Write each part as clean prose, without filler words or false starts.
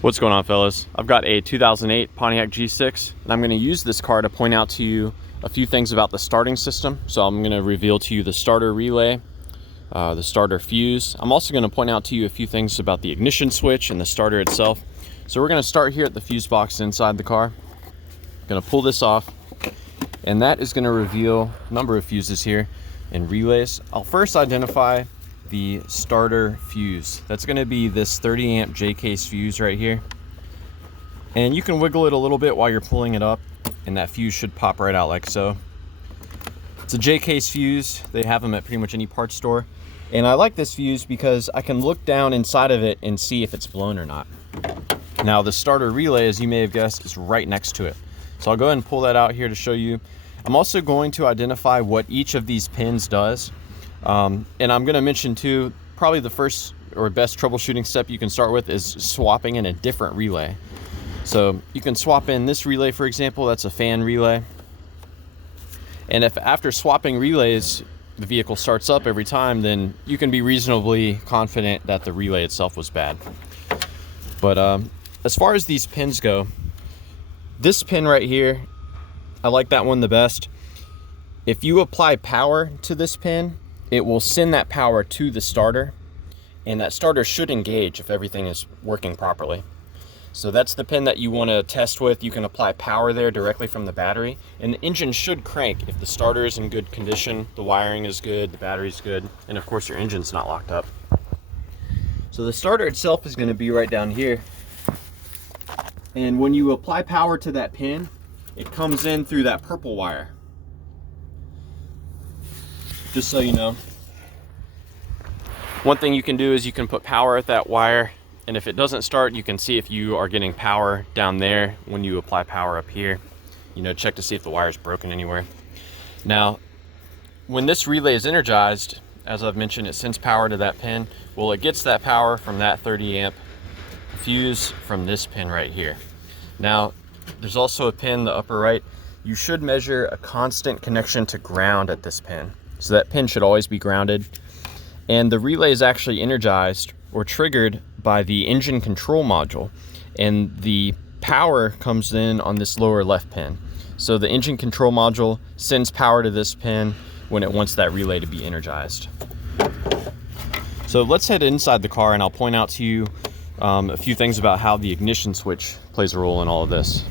What's going on, fellas? I've got a 2008 Pontiac G6 and I'm going to use this car to point out to you a few things about the starting system. So I'm going to reveal to you the starter relay, the starter fuse. I'm also going to point out to you a few things about the ignition switch and the starter itself. So we're going to start here at the fuse box inside the car. I'm going to pull this off, and that is going to reveal a number of fuses here and relays. I'll first identify the starter fuse. That's going to be this 30 amp J case fuse right here, and you can wiggle it a little bit while you're pulling it up and that fuse should pop right out like so. It's a J case fuse. They have them at pretty much any parts store, and I like this fuse because I can look down inside of it and see if it's blown or not. Now the starter relay, as you may have guessed, is right next to it, so I'll go ahead and pull that out here to show you. I'm also going to identify what each of these pins does. And I'm going to mention too, probably the first or best troubleshooting step you can start with is swapping in a different relay. So you can swap in this relay, for example. That's a fan relay, and if after swapping relays the vehicle starts up every time, then you can be reasonably confident that the relay itself was bad. But as far as these pins go, this pin right here, I like that one the best. If you apply power to this pin, it will send that power to the starter, and that starter should engage if everything is working properly. So that's the pin that you want to test with. You can apply power there directly from the battery, and the engine should crank if the starter is in good condition, the wiring is good, the battery's good, and of course your engine's not locked up. So the starter itself is going to be right down here, and when you apply power to that pin, it comes in through that purple wire. Just so you know. One thing you can do is you can put power at that wire, and if it doesn't start, you can see if you are getting power down there when you apply power up here. You know, check to see if the wire is broken anywhere. Now, when this relay is energized, as I've mentioned, it sends power to that pin. Well, it gets that power from that 30 amp fuse from this pin right here. Now, there's also a pin, the upper right. You should measure a constant connection to ground at this pin. So that pin should always be grounded. And the relay is actually energized or triggered by the engine control module. And the power comes in on this lower left pin. So the engine control module sends power to this pin when it wants that relay to be energized. So let's head inside the car and I'll point out to you a few things about how the ignition switch plays a role in all of this.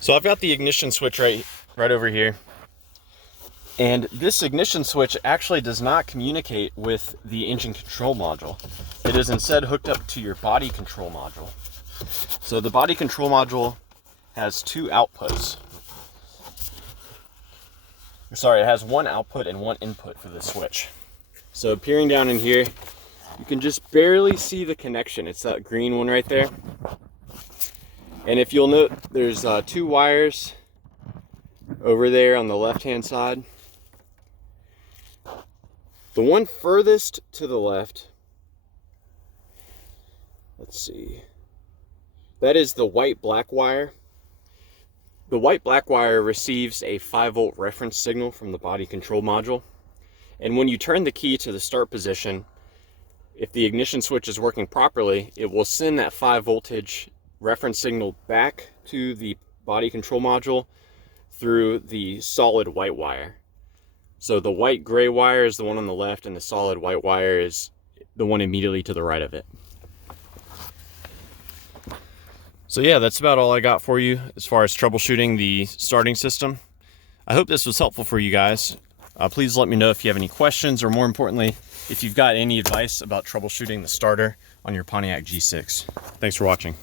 So I've got the ignition switch right over here. And this ignition switch actually does not communicate with the engine control module. It is instead hooked up to your body control module. So the body control module has two outputs. Sorry, it has one output and one input for this switch. So peering down in here, you can just barely see the connection. It's that green one right there. And if you'll note, there's two wires over there on the left-hand side. The one furthest to the left, let's see, that is the white-black wire. The white-black wire receives a 5-volt reference signal from the body control module. And when you turn the key to the start position, if the ignition switch is working properly, it will send that 5 voltage reference signal back to the body control module through the solid white wire. So the white gray wire is the one on the left, and the solid white wire is the one immediately to the right of it. So yeah, that's about all I got for you as far as troubleshooting the starting system. I hope this was helpful for you guys. Please let me know if you have any questions, or more importantly, if you've got any advice about troubleshooting the starter on your Pontiac G6. Thanks for watching.